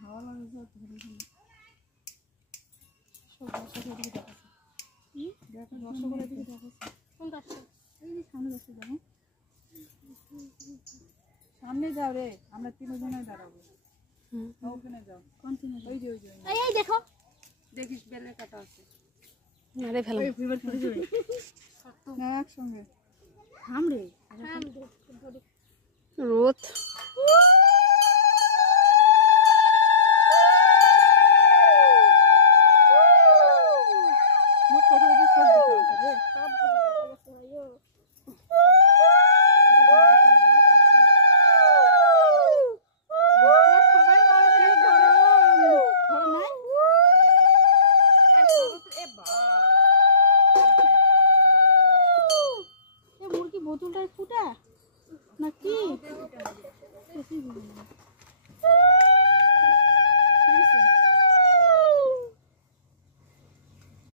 হাওয়া লাগে সব বর্ষা করে দিকে দেখাচ্ছে বর্ষা করে দিকে দেখাচ্ছে কোন গাছটা এই যে সামনে গাছটা যাবো সামনে যাও রে আমরা তিনজনে দাঁড়াবো ওখানে যাও কোন তিনজন ওই যে এই দেখো দেখিস বেলের কাটা আছে আরে ফেলো এই ফিভার পড়ে যাবে না একসঙ্গে থাম রে রোদ বোতলটায় ফুটা নাকি